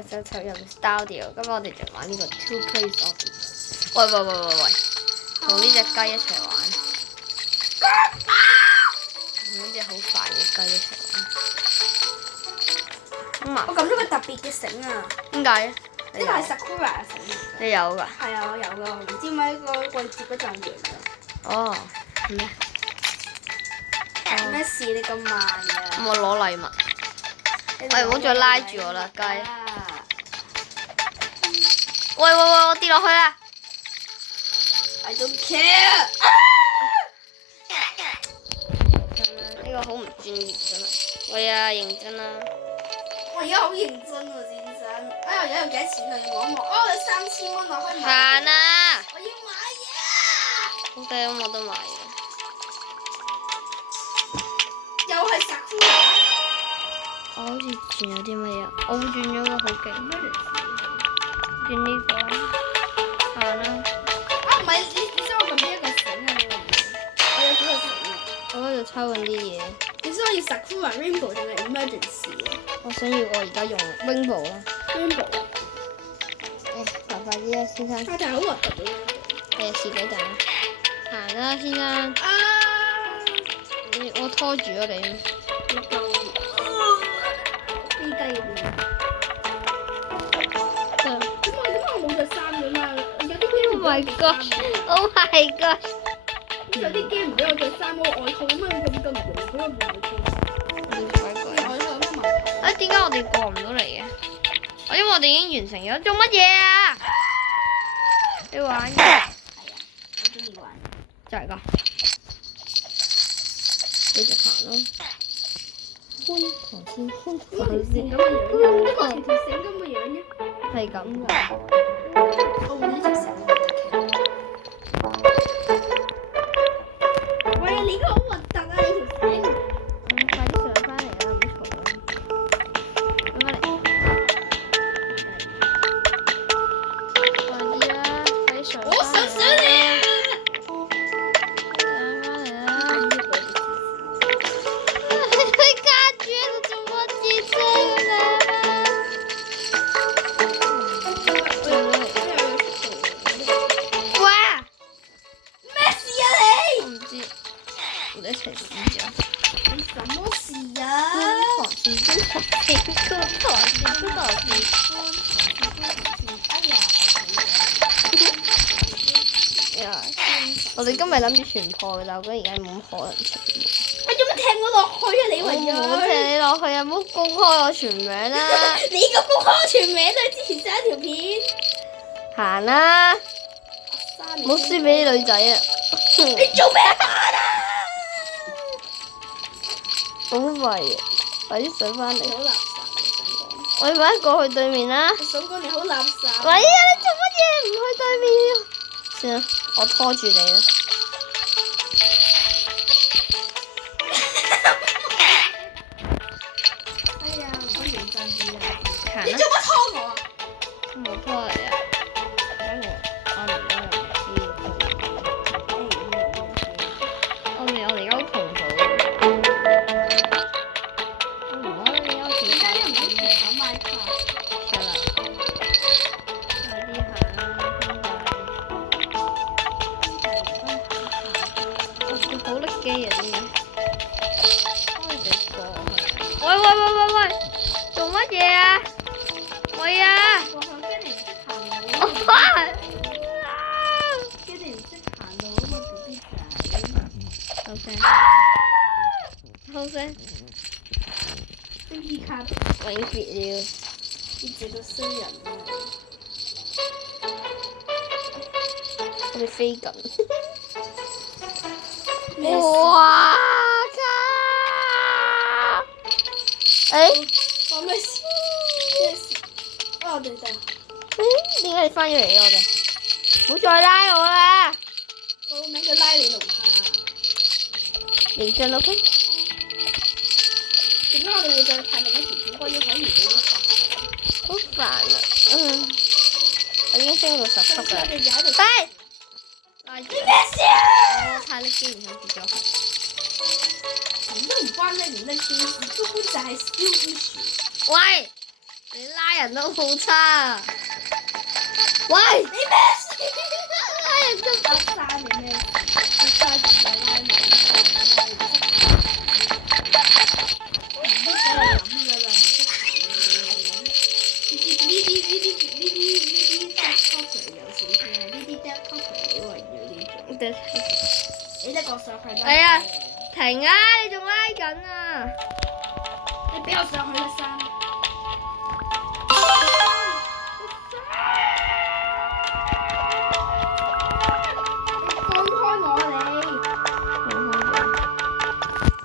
就投入 Stardew，今日我哋就玩呢個 Two Plays Office。喂，同呢隻雞一齊玩，同呢隻好煩嘅雞一齊玩。我撳咗個特別嘅繩啊！點解？呢個係 Sakura 嘅繩。你有㗎？係啊，我有㗎，唔知點解個季節嗰陣完咗。哦，咩？咩事？你咁慢嘅？我攞禮物。喂，唔好再拉住我啦，雞！喂，我跌落去啦 ！I don't care。呢個好唔專業真係。喂啊，認真啦！我而家好認真喎，先生。哎呀，而家有幾多錢啊？要望一望。哦，有3000蚊啊，可以買。行啊！我要買嘢啊！好嘅，咁我都買嘅。又係 Sakura。我好似轉咗啲乜嘢？我轉咗個好勁。轉呢個。行啦。啊，唔係，你想我撳邊一個繩啊？你話唔係？我有幾個繩啊？我喺度抽緊啲嘢。你想我要 Sakura Rainbow 定係 Emergency 啊？我想要我而家用 Rainbow 啦。Rainbow。快啲啦，先生。但係好核突嘅。試幾陣啦。行啦，先生。啊！我拖住咗你。你夠。飛低嗰邊。點解我冇着衫嘅嘛？有啲 game 唔俾我着衫。Oh my god！ 有啲 game 唔俾我着衫，我外套咁樣咁唔容許我換外套。點解我哋過唔到嚟嘅？因為我哋已經完成咗，做乜嘢啊？你玩嘅？係啊，我中意玩。就係㗎。繼續行咯。寬頭先，寬頭先。咁嘅樣嘅。條繩咁嘅樣嘅。係咁㗎。我換呢條繩。喂，你個好核突啊！你條繩。快啲上翻嚟啦，唔好嘈啦。上翻嚟。快啲啦，快啲上翻嚟。我想上嚟啊！上翻嚟啦。佢卡住喺度做乜嘢啫？哇！咩事啊你？我唔知，我哋一齊點啫？你什麼事啊？我哋今日諗住全破嘅，但我覺得而家冇乜可能全破。你做乜踢我落去啊？你為咗？我冇踢你落去啊！唔好公開我全名啦！你個公開全名都係之前上一條片。行啦！唔好輸俾啲女仔啊！你做咩行啊？好廢啊！快啲上翻嚟！你好垃圾，我哋快啲過去對面啦！我想講你好垃圾。喂啊！你做乜嘢唔去對面啊？算啦，我拖住你啦。哎呀，唔可以認真啲啊！行啦！你做乜拖我啊？我冇拖你啊！等我唔得啦，我哋而家好同步。我唔可以休息。點解你唔可以同我麥克？得啦，快啲行啦，我好叻機啊！點解？開隻過去。喂！做乜嘢啊？喂啊！我想驚你唔識行路。驚你唔識行路啊嘛，小 B 仔。收聲！收聲！飛機卡永別了。你這個衰人啊！我哋飛緊。咩事？哇！卡！誒？講咩事？咩事？啊，對對。點解你翻咗嚟嘅我哋？唔好再拉我啦！我個名叫拉里龍蝦。認真咯，點解我哋會再拍另一條片關於海綿寶寶？好煩啊！我已經升到10級㗎啦。我哋就喺度。拉住！你咩事啊？我太叻機，唔想跌咗佢。咁都唔關叻唔叻事，根本就係 skill issue。喂！你拉人都好差。喂，你咩事？拉人都我殺你咩事？你揸住我拉你，唔識得諗㗎啦，唔識呢啲 topic 有少少，呢啲 topic 你話要呢種，你得個上去啦。係啊，停啊！你仲拉緊啊！你俾我上去啦，三。放開我你！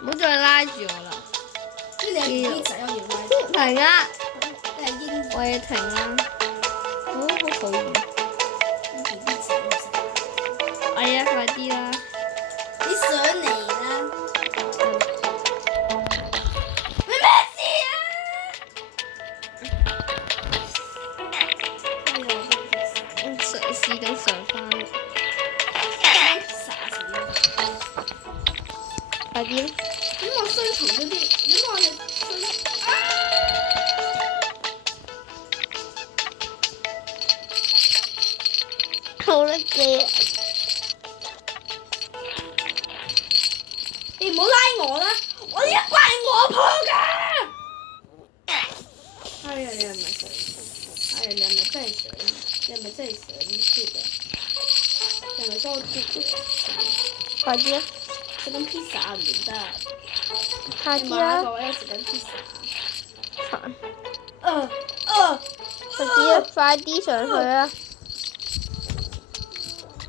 唔好再拉住我啦！呢你係 B 仔，我要拉。停啊！你係英語。我要停啊！好討厭。呢 B 仔唔識。哎呀，快啲啦！你上嚟啦！你咩事啊？哎呀，嘗試到上翻嚟，傻死啦！快啲！點我雙重嗰啲？點我哋好叻嘅，你唔好拉我啦！我呢一關係我破㗎！哎呀，你係咪想？哎呀，你係咪真係想？你係咪真係想啲啊？你係咪想我啲？快啲啊！食緊 pizza 唔得。快啲啊！你望下個位食緊 pizza。煩！快快啲啊！快啲上去啊！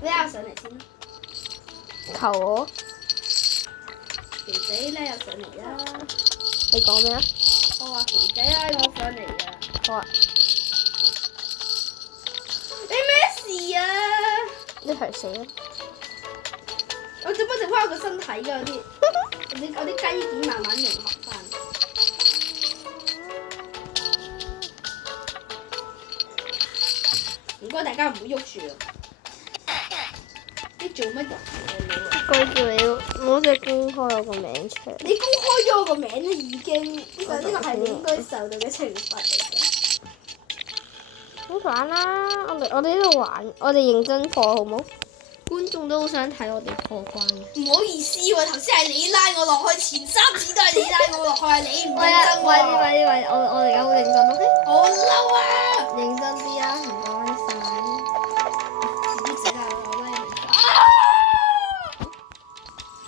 你拉我上嚟先啦。求我！肥仔拉我上嚟啊！你講咩啊？我話肥仔拉我上嚟啊！好啊！你咩事啊？一齊死啊！我做乜剩翻我個身體㗎？我啲雞件慢慢融合翻。唔該大家唔好喐住啊！你做乜嘢啊你？佢叫你唔好再公開我個名出嚟。你公開咗我個名啦，已經呢個係你應該受到嘅懲罰嚟嘅。好玩啦！我哋呢度玩，我哋認真破好冇？觀眾都好想睇我哋破關嘅。唔好意思喎，頭先係你拉我落去，前三次都係你拉我落去，係你唔認喂啊！真喂喎。喂，我哋而家好認真，OK？好嬲啊！認真啲啊！唔該晒。唔知啦，我拉你。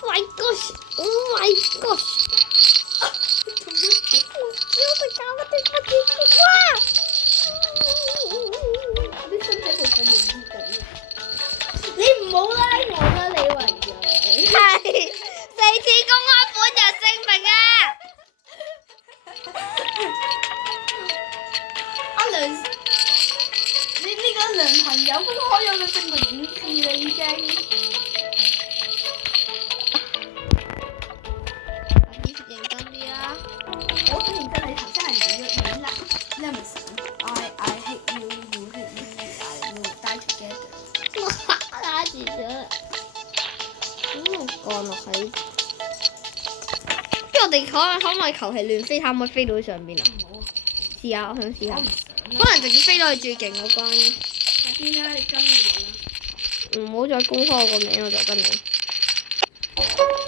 My gosh! Oh my gosh! 我知我哋搞乜啲哇！我啲身體部分用啲緊。你唔好拉我啦，你為咗。係4次公開本人姓名啊！阿梁，你呢個梁朋友公開咗個姓名5次啦已經。認真啲啦！我好認真，你頭先係你拉，你係咪想I hate you, you hate me, I will die together。拉住咗，降落喺。跟住我哋可唔可以求其亂飛？可唔可以飛到上邊啊？唔好啊！試下，我想試下我唔。想可能直接飛到去最勁嗰關咧。快啲啦，你跟我啦。唔好再公開我個名，我就跟你。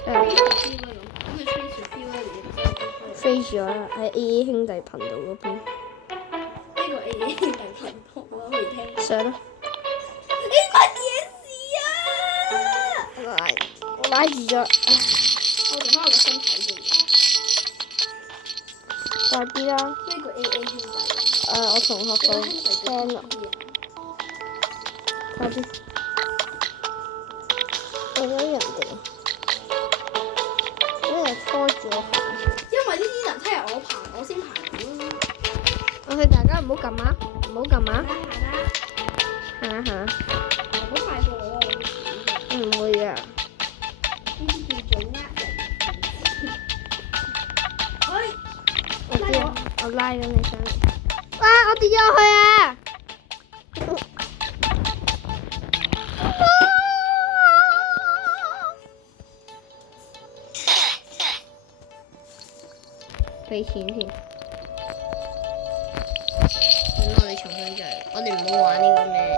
咁你飛住標啦，你飛住我啦，喺 AA 兄弟頻道嗰邊。呢個 AA 兄弟頻道我未聽。上啦！你乜嘢事啊？我拉住咗，我仲翻我個身體度。快啲啦！呢個 AA 兄弟。我同學佢聽啦，快啲！我覺得人哋拖住我行。因為呢啲人梯係我爬，我先爬到啦。OK，大家唔好撳啊，唔好撳啊！行啦。行啊行啊！唔好快過我啊！我會死嘅。唔會啊！呢啲叫做呃人。我知啊，我拉咗你上嚟。哇！我跌咗落去啊！俾錢先。我哋唔好玩呢個咩。